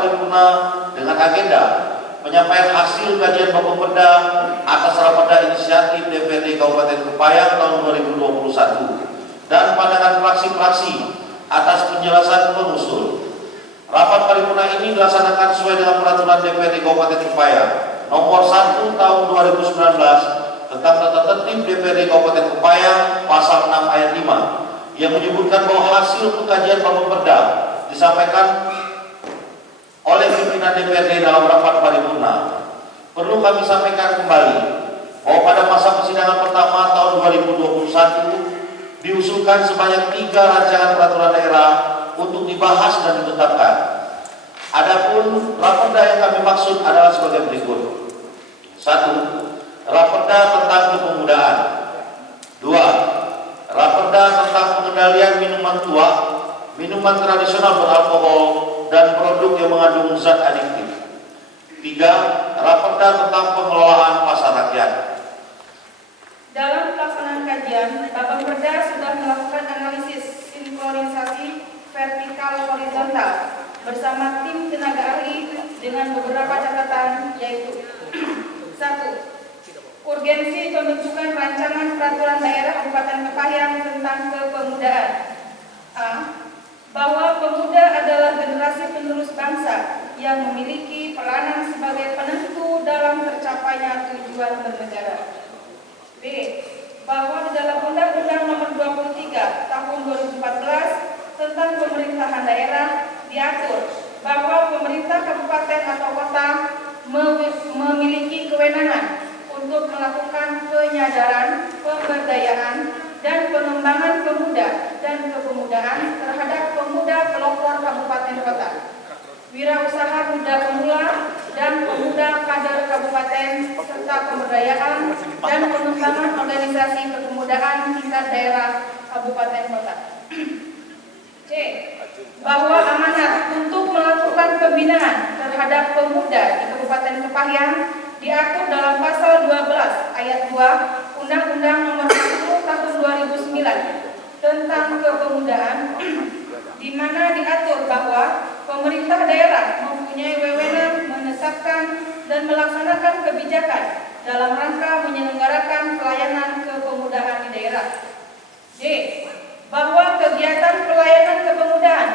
paripurna dengan agenda penyampaian hasil kajian Bapepeda atas Raperda Inisiatif DPRD Kabupaten Kepayang tahun 2021 dan pandangan fraksi-fraksi atas penjelasan pengusul. Rapat paripurna ini dilaksanakan sesuai dengan peraturan DPRD Kabupaten Kepayang nomor 1 tahun 2019 tentang tata tertib DPRD Kabupaten Kepayang pasal 6 ayat 5 yang menyebutkan bahwa hasil pengkajian Bapepeda disampaikan oleh pimpinan DPRD dalam rapat paripurna. Perlu kami sampaikan kembali bahwa pada masa persidangan pertama tahun 2021 diusulkan sebanyak 3 rancangan peraturan daerah untuk dibahas dan ditetapkan. Adapun raperda yang kami maksud adalah sebagai berikut. 1. Raperda tentang kepemudaan. 2. Raperda tentang pengendalian minuman tua, minuman tradisional beralkohol, dan produk yang mengandung zat adiktif. 3. Raperda tentang pengelolaan pasar rakyat. Dalam pelaksanaan kajian, Bapepeda sudah melakukan analisis sinkronisasi vertikal horizontal bersama tim tenaga ahli dengan beberapa catatan, yaitu 1. Urgensi pembentukan rancangan peraturan daerah Kabupaten Kepayang tentang kepemudaan. A. Bahwa pemuda adalah generasi penerus bangsa yang memiliki peranan sebagai penentu dalam tercapainya tujuan bernegara. B. Bahwa di dalam Undang-Undang Nomor 23 Tahun 2014 tentang pemerintahan daerah diatur bahwa pemerintah kabupaten atau kota memiliki kewenangan untuk melakukan penyadaran, pemberdayaan, dan pengembangan pemuda dan kepemudaan terhadap pemuda pelopor kabupaten kota, wirausaha muda pemula dan pemuda kader kabupaten, serta pemberdayaan dan pengembangan organisasi kepemudaan tingkat daerah kabupaten kota. C. Bahwa amanat untuk melakukan pembinaan terhadap pemuda di Kabupaten Kepayang diatur dalam pasal 12 ayat 2 Undang-Undang Nomor 1 Tahun 2009 tentang kepemudaan, di mana diatur bahwa pemerintah daerah mempunyai wewenang menetapkan dan melaksanakan kebijakan dalam rangka menyelenggarakan pelayanan kepemudaan di daerah. D. Bahwa kegiatan pelayanan kepemudaan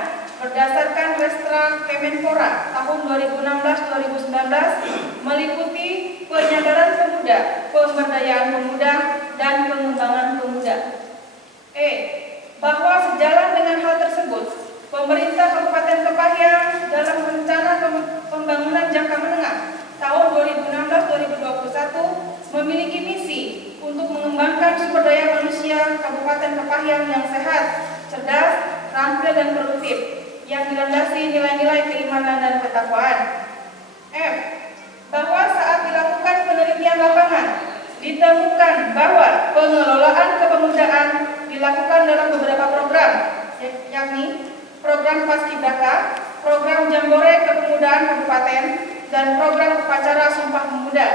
berdasarkan Restra Kemenpora tahun 2016-2019 meliputi penyadaran pemuda, pemberdayaan pemuda, dan pengembangan pemuda. E. Bahwa sejalan dengan hal tersebut, pemerintah Kabupaten Kepayang dalam rencana pembangunan jangka menengah tahun 2016-2021 memiliki misi untuk mengembangkan sumber daya manusia Kabupaten Kepayang yang sehat, cerdas, terampil, dan produktif, yang dilandasi nilai-nilai keimanan dan ketakwaan. F. Bahwa saat dilakukan penelitian lapangan, ditemukan bahwa pengelolaan kepemudaan dilakukan dalam beberapa program, yakni program Paskibraka, program Jambore Kepemudaan Kabupaten, dan program upacara Sumpah Pemuda.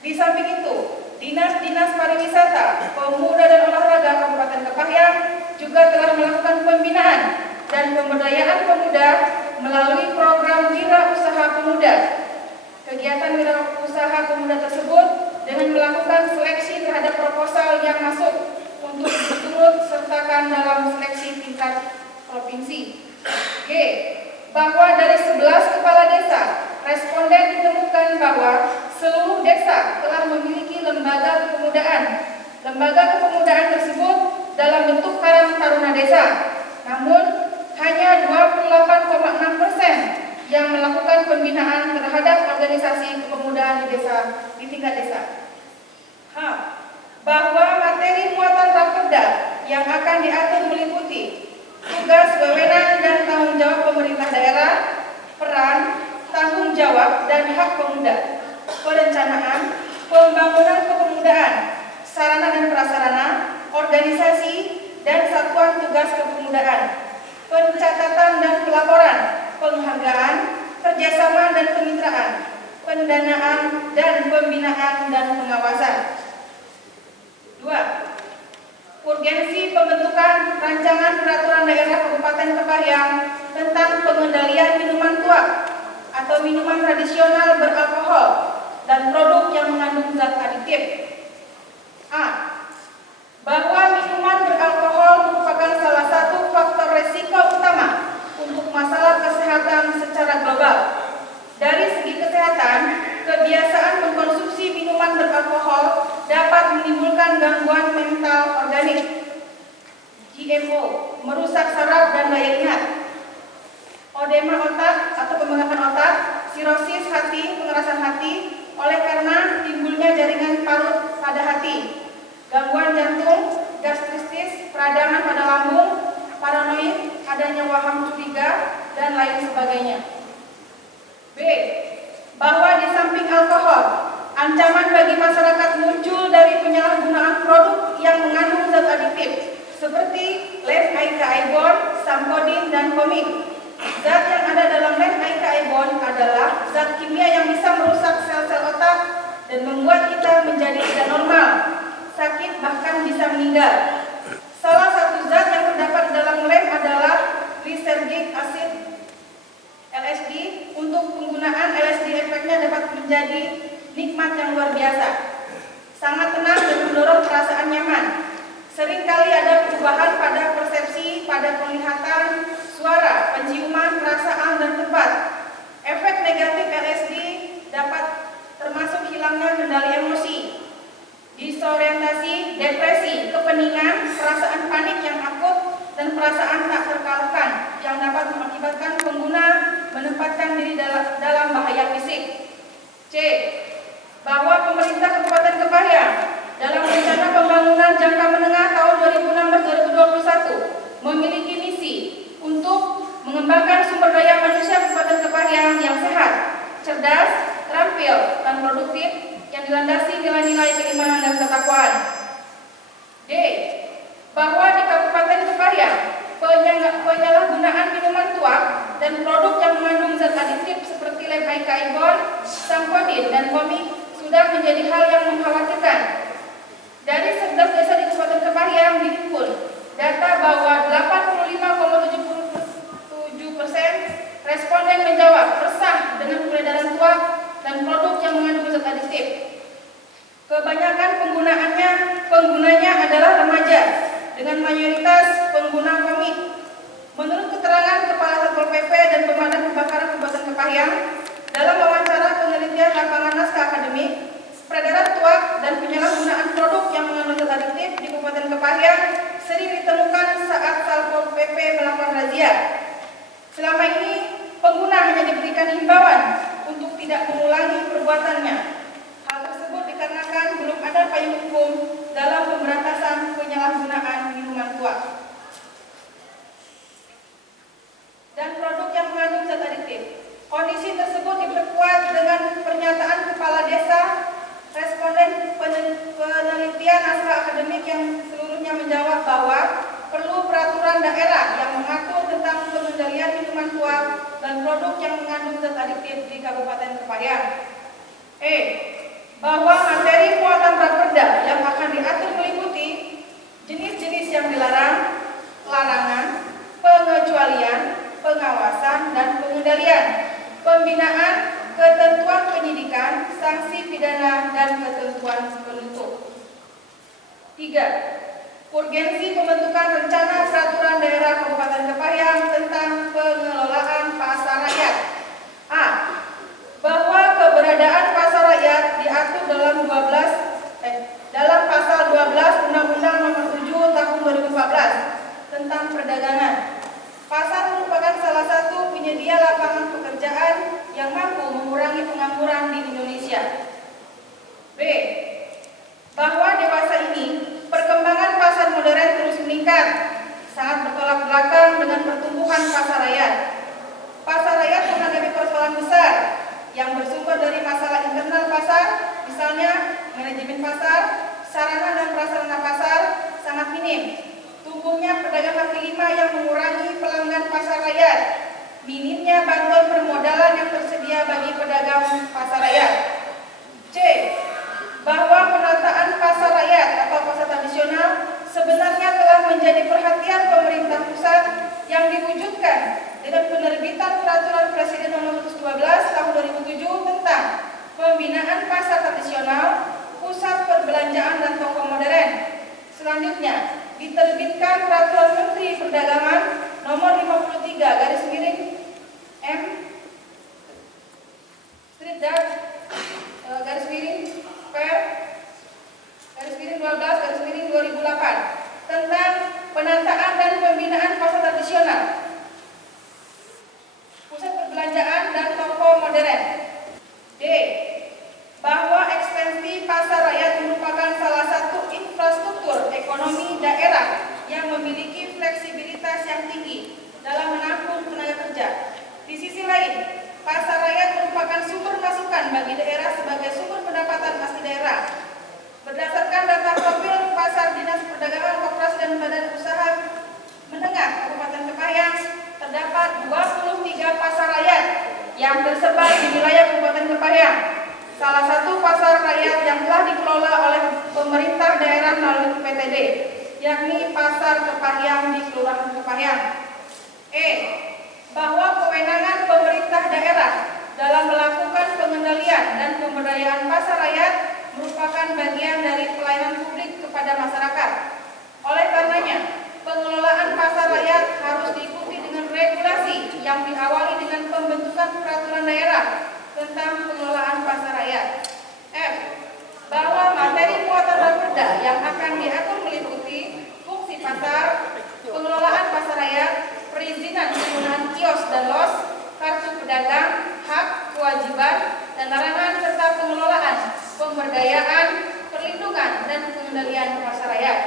Di samping itu, Dinas-Dinas Pariwisata, Pemuda dan Olahraga Kabupaten Kepayang juga telah melakukan pembinaan dan pemberdayaan pemuda melalui program Wira Usaha Pemuda. Kegiatan Wira Usaha Pemuda tersebut dengan melakukan seleksi terhadap proposal yang masuk untuk diturut sertakan dalam seleksi tingkat provinsi. G. Bahwa dari 11 kepala desa, responden ditemukan bahwa seluruh desa telah memiliki lembaga kepemudaan. Lembaga kepemudaan tersebut dalam bentuk Karang Taruna Desa. Namun, hanya 28,6% yang melakukan pembinaan terhadap organisasi kepemudaan di tingkat desa. H. Bahwa materi muatan Raperda yang akan diatur meliputi tugas, wewenang, dan tanggung jawab pemerintah daerah, peran, tanggung jawab, dan hak pemuda, perencanaan, pembangunan kepemudaan, sarana dan prasarana, organisasi, dan satuan tugas kepemudaan, pencatatan dan pelaporan, penghargaan, kerjasama dan kemitraan, pendanaan dan pembinaan dan pengawasan. 2. Urgensi pembentukan rancangan peraturan daerah Kabupaten Kepayang tentang pengendalian minuman tua, ke minuman tradisional beralkohol dan produk yang mengandung zat aditif. A. Bahwa minuman beralkohol merupakan salah satu faktor resiko utama untuk masalah kesehatan secara global. Dari segi kesehatan, kebiasaan mengkonsumsi minuman beralkohol dapat menimbulkan gangguan mental organik, GMO, merusak saraf dan daya ingat, odema otak atau pembengkakan otak, sirosis hati, pengerasan hati oleh karena timbulnya jaringan parut pada hati, gangguan jantung, gastritis, peradangan pada lambung, paranoid, adanya waham curiga, dan lain sebagainya. B. Bahwa di samping alkohol, ancaman bagi masyarakat muncul dari penyalahgunaan produk yang mengandung zat aditif seperti lem aikaibon, samkodin, dan komik. Zat yang ada dalam lem aikaibon adalah zat kimia yang bisa merusak sel-sel otak dan membuat kita menjadi tidak normal, sakit, bahkan bisa meninggal. Salah satu zat yang terdapat dalam lem adalah lysergic acid LSD. Untuk penggunaan LSD efeknya dapat menjadi nikmat yang luar biasa, sangat tenang dan mendorong perasaan nyaman. Seringkali ada perubahan pada persepsi, pada penglihatan, suara, penciuman, perasaan, dan tempat. Efek negatif LSD dapat termasuk hilangnya kendali emosi, disorientasi, depresi, kepeningan, perasaan panik yang akut, dan perasaan tak terkalahkan yang dapat mengakibatkan pengguna menempatkan diri dalam bahaya fisik. C. Bahwa pemerintah Kabupaten Kepahyang dalam rencana pembangunan jangka menengah tahun 2016-2021 memiliki misi untuk mengembangkan sumber daya manusia Kabupaten Kepahyang yang sehat, cerdas, terampil, dan produktif yang dilandasi nilai-nilai keimanan dan ketakwaan. D. Bahwa di Kabupaten Kepahyang penyalahgunaan minuman tuak dan produk yang mengandung zat aditif seperti lem aikaibon, samkodin, dan komik sudah menjadi hal yang mengkhawatirkan. Dari 11 desa di Kabupaten Kepahyang dihimpun data bahwa 85,77% responden menjawab resah dengan peredaran tuak dan produk yang mengandung zat aditif. Kebanyakan penggunanya adalah remaja dengan mayoritas pengguna komik. Menurut keterangan Kepala Satpol PP dan Pemadam Kebakaran Kabupaten Kepahyang dalam wawancara penelitian lapangan naskah akademik, peredaran tuak dan penyalahgunaan produk yang mengandung zat aditif di Kabupaten Kepahyang sering ditemukan saat Satpol PP melakukan razia. Selama ini, pengguna hanya diberikan himbauan untuk tidak mengulangi perbuatannya. Hal tersebut dikarenakan belum ada payung hukum dalam pemberantasan penyalahgunaan minuman tuak dan produk yang mengandung zat aditif. Kondisi tersebut diperkuat dengan pernyataan Kepala Desa responden penelitian naskah akademik yang seluruhnya menjawab bahwa perlu peraturan daerah yang mengatur tentang pengendalian minuman tuak dan produk yang mengandung zat aditif di Kabupaten Kepahyang. E. Bahwa materi muatan Raperda yang akan diatur meliputi jenis-jenis yang dilarang, larangan, pengecualian, pengawasan, dan pengendalian, pembinaan, ketentuan penyidikan, sanksi pidana, dan ketentuan penutup. 3. Urgensi pembentukan rencana peraturan daerah Kabupaten Kepahyang tentang pengelolaan pasar rakyat. A. Bahwa keberadaan pasar rakyat diatur dalam pasal 12 Undang-Undang Nomor 7 Tahun 2014 tentang perdagangan. Pasar merupakan salah satu penyedia lapangan pekerjaan yang mampu mengurangi pengangguran di Indonesia. B. Bahwa dewasa ini perkembangan pasar modern terus meningkat, sangat bertolak belakang dengan pertumbuhan pasar rakyat. Pasar rakyat menghadapi persoalan besar yang bersumber dari masalah internal pasar, misalnya manajemen pasar, sarana dan prasarana pasar sangat minim. Tumbuhnya pedagang kaki lima yang mengurangi pelanggan pasar rakyat, minimnya bantuan permodalan yang tersedia bagi pedagang pasar rakyat. C. Bahwa penataan pasar rakyat atau pasar tradisional sebenarnya telah menjadi perhatian pemerintah pusat yang diwujudkan dengan penerbitan Peraturan Presiden Nomor 112 Tahun yang memiliki fleksibilitas yang tinggi dalam menampung tenaga kerja. Di sisi lain, pasar rakyat merupakan sumber masukan bagi daerah sebagai sumber pendapatan asli daerah. Berdasarkan data profil pasar Dinas Perdagangan Koperasi dan Badan Usaha Menengah Kabupaten Kepayang, terdapat 23 pasar rakyat yang tersebar di wilayah Kabupaten Kepayang. Salah satu pasar rakyat yang telah dikelola oleh pemerintah daerah melalui PTD, yakni Pasar Kepayang di Kelurahan Kepayang. Bahwa kewenangan pemerintah daerah dalam melakukan pengendalian dan pemberdayaan pasar rakyat merupakan bagian dari pelayanan publik kepada masyarakat. Oleh karenanya, pengelolaan pasar rakyat harus diikuti dengan regulasi yang diawali dengan pembentukan peraturan daerah tentang pengelolaan pasar rakyat. Bahwa materi muatan Raperda yang akan diatur meliputi fungsi pasar, pengelolaan pasar rakyat, perizinan penggunaan kios dan los, kartu pedagang, hak, kewajiban, dan larangan serta pengelolaan, pemberdayaan, perlindungan, dan pengendalian pasar rakyat.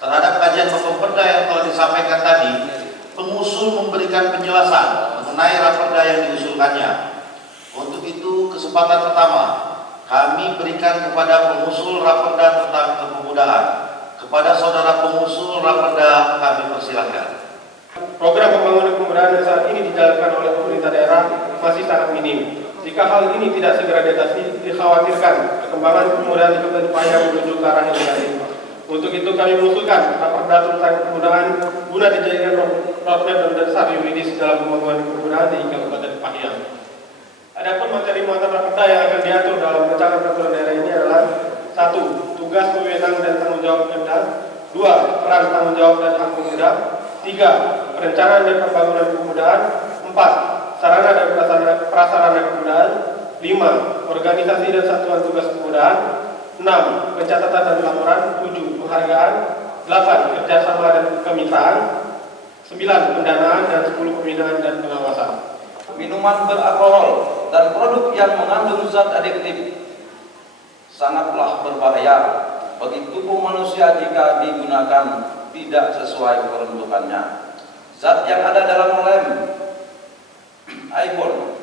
Terhadap kajian Bapemda yang telah disampaikan tadi, pengusul memberikan penjelasan mengenai Raperda yang diusulkannya. Untuk itu, kesempatan pertama kami berikan kepada pengusul Raperda tentang kepemudaan. Kepada saudara pengusul Raperda kami persilahkan. Program pembangunan kepemudaan yang saat ini dijalankan oleh pemerintah daerah masih sangat minim. Jika hal ini tidak segera diatasi, dikhawatirkan perkembangan kepemudaan di Kabupaten Kepayang menuju ke arah yang negatif. Untuk itu kami mengusulkan Raperda tentang kepemudaan guna dijadikan roadmap dan dasar yuridis dalam pembangunan kepemudaan di Kabupaten Kepayang. Adapun materi muatan Raperda yang akan diatur dalam rancangan peraturan daerah ini adalah: 1. Tugas, wewenang, dan tanggung jawab Pemda. 2. Peran, tanggung jawab, dan hak pemuda. 3. Perencanaan dan pembangunan kepemudaan. 4. Sarana dan prasarana kepemudaan. 5. Organisasi dan satuan tugas kepemudaan. 6. Pencatatan dan laporan. 7. Penghargaan. 8. Kerjasama dan kemitraan. 9. Pendanaan. Dan 10. Pembinaan dan pengawasan. Minuman beralkohol dan produk yang mengandung zat adiktif sangatlah berbahaya bagi tubuh manusia jika digunakan tidak sesuai peruntukannya. Zat yang ada dalam lem iPhone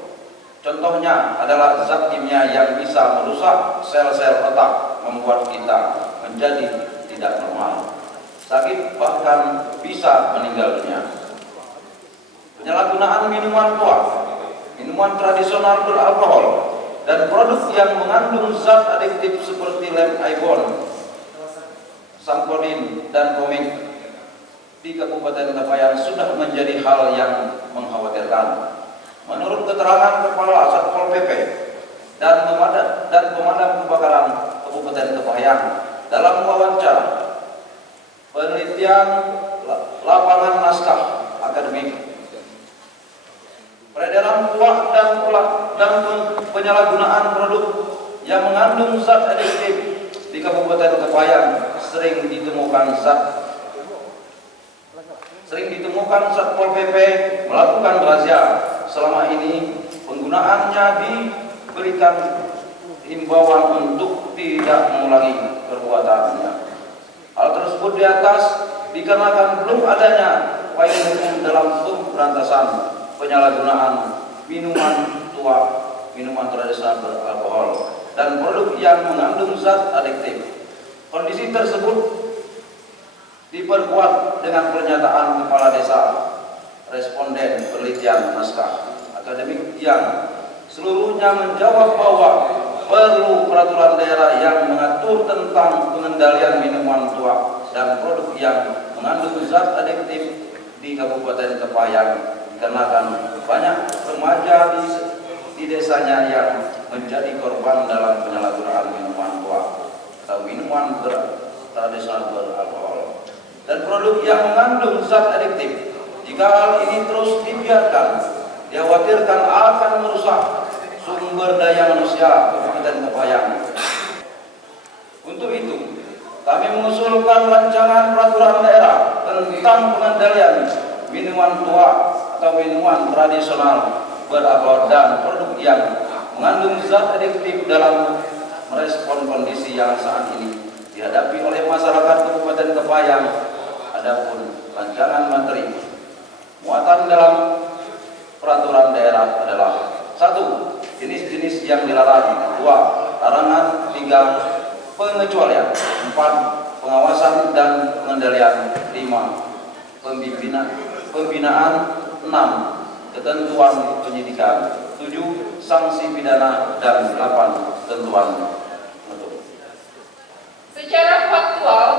contohnya adalah zat kimia yang bisa merusak sel-sel otak, membuat kita menjadi tidak normal, sakit, bahkan bisa meninggal dunia. Penyalahgunaan minuman tua, minuman tradisional beralkohol, dan produk yang mengandung zat adiktif seperti lem iPhone, Samponin, dan komik di Kabupaten Kepayang sudah menjadi hal yang mengkhawatirkan. Menurut keterangan Kepala Satpol PP dan Pemadam Kebakaran Kabupaten Kepayang dalam wawancara penelitian lapangan naskah akademik, peredaran uang dan penyalahgunaan produk yang mengandung zat adiktif di Kabupaten Kepayang sering ditemukan Satpol PP melakukan razia. Selama ini penggunaannya diberikan himbauan untuk tidak mengulangi perbuatannya. Hal tersebut di atas dikarenakan belum adanya payung hukum dalam pemberantasan penyalahgunaan minuman tua, minuman tradisional beralkohol, dan produk yang mengandung zat adiktif. Kondisi tersebut diperkuat dengan pernyataan Kepala Desa responden penelitian naskah akademik yang seluruhnya menjawab bahwa perlu peraturan daerah yang mengatur tentang pengendalian minuman tua dan produk yang mengandung zat adiktif di Kabupaten Kepayang, dikarenakan banyak remaja di desanya yang menjadi korban dalam penyalahgunaan minuman tua atau minuman tradisional beralkohol dan produk yang mengandung zat adiktif. Jika hal ini terus dibiarkan, dikhawatirkan akan merusak sumber daya manusia Kabupaten Kepayang. Untuk itu, kami mengusulkan rancangan peraturan daerah tentang pengendalian minuman tua atau minuman tradisional beralkohol dan produk yang mengandung zat adiktif dalam merespon kondisi yang saat ini dihadapi oleh masyarakat Kabupaten Kepayang, Adapun rancangan materi muatan dalam peraturan daerah adalah: 1. Jenis-jenis yang dilarang. 2. Larangan. 3. Pengecualian. 4. Pengawasan dan pengendalian. 5. Pembinaan. 6. Ketentuan penyidikan. 7. Sanksi pidana. Dan 8. Ketentuan penutup. Secara faktual,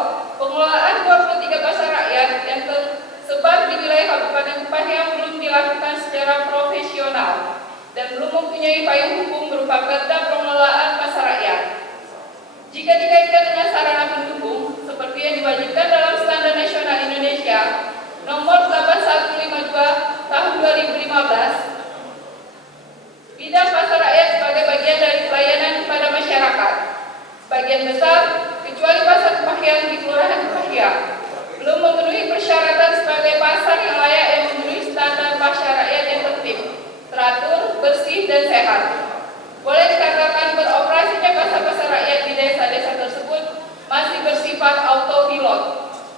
pengelolaan 23 pasar rakyat yang tersebar di wilayah Kabupaten Kepahyang belum dilakukan secara profesional dan belum mempunyai payung hukum berupa perda pengelolaan pasar rakyat. Jika dikaitkan dengan sarana pendukung seperti yang diwajibkan dalam Standar Nasional Indonesia Nomor 8152 Tahun 2015, bidang pasar rakyat sebagai bagian dari pelayanan kepada masyarakat. Sebagian besar, kecuali pasar Kepahyang di Kelurahan Kepahyang, belum memenuhi persyaratan sebagai pasar yang layak yang memenuhi standar pasar rakyat yang tertib, teratur, bersih, dan sehat. Boleh dikatakan beroperasinya pasar-pasar rakyat di desa-desa tersebut masih bersifat autopilot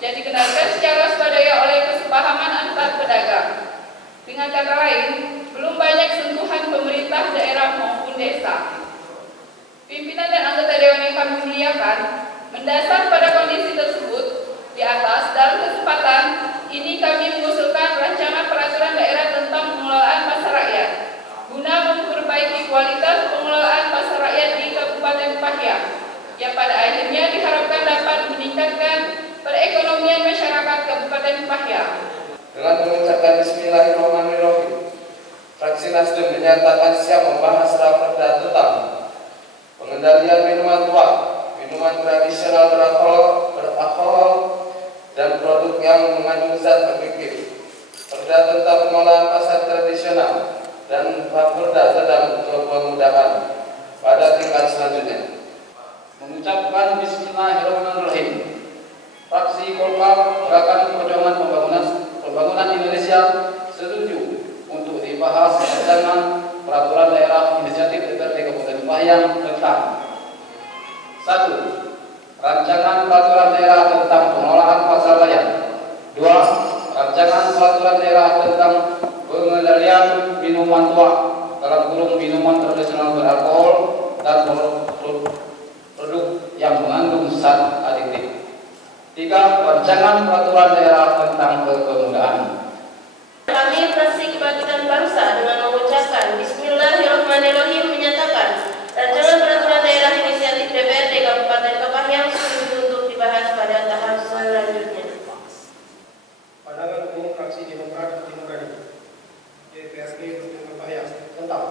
yang dikendalikan secara swadaya oleh kesepahaman antar pedagang. Dengan kata lain, belum banyak sentuhan pemerintah daerah maupun desa. Pimpinan dan anggota dewan yang kami muliakan, mendasar pada kondisi tersebut, di atas dalam kesempatan ini kami mengusulkan rancangan peraturan daerah tentang pengelolaan pasar rakyat guna memperbaiki kualitas pengelolaan pasar rakyat di Kabupaten Kepahyang yang pada akhirnya diharapkan dapat meningkatkan perekonomian masyarakat Kabupaten Kepahyang. Dengan mengucapkan Bismillahirrahmanirrahim, fraksi Nasdem menyatakan siap membahas raperda tentang pengendalian minuman tua, minuman tradisional beralkohol, dan produk yang mengandung zat adiktif, perda tentang pengelolaan pasar tradisional, dan raperda tentang kemudahan pada tingkat selanjutnya. Mengucapkan Bismillahirrahmanirrahim, fraksi Golkar Gerakan Perjuangan Pembangunan Indonesia setuju untuk dibahas rancangan peraturan daerah inisiatif DPRD Kabupaten Kepahyang tentang: 1. Rancangan peraturan daerah tentang pengelolaan pasar rakyat. 2. Rancangan peraturan daerah tentang pengendalian minuman tua dalam kurung minuman tradisional beralkohol dan produk yang mengandung zat adiktif. 3. Rancangan peraturan daerah tentang kepemudaan. Kami fraksi Kebangkitan Bangsa dengan mengucapkan Bismillahirrahmanirrahim menyatakan rancangan peraturan daerah inisiatif DPRD Kabupaten Kepahyang setuju untuk dibahas pada tahap selanjutnya. Pandangan umum fraksi Demokrat Timur Tengah DPRD Kabupaten Kepahyang tentang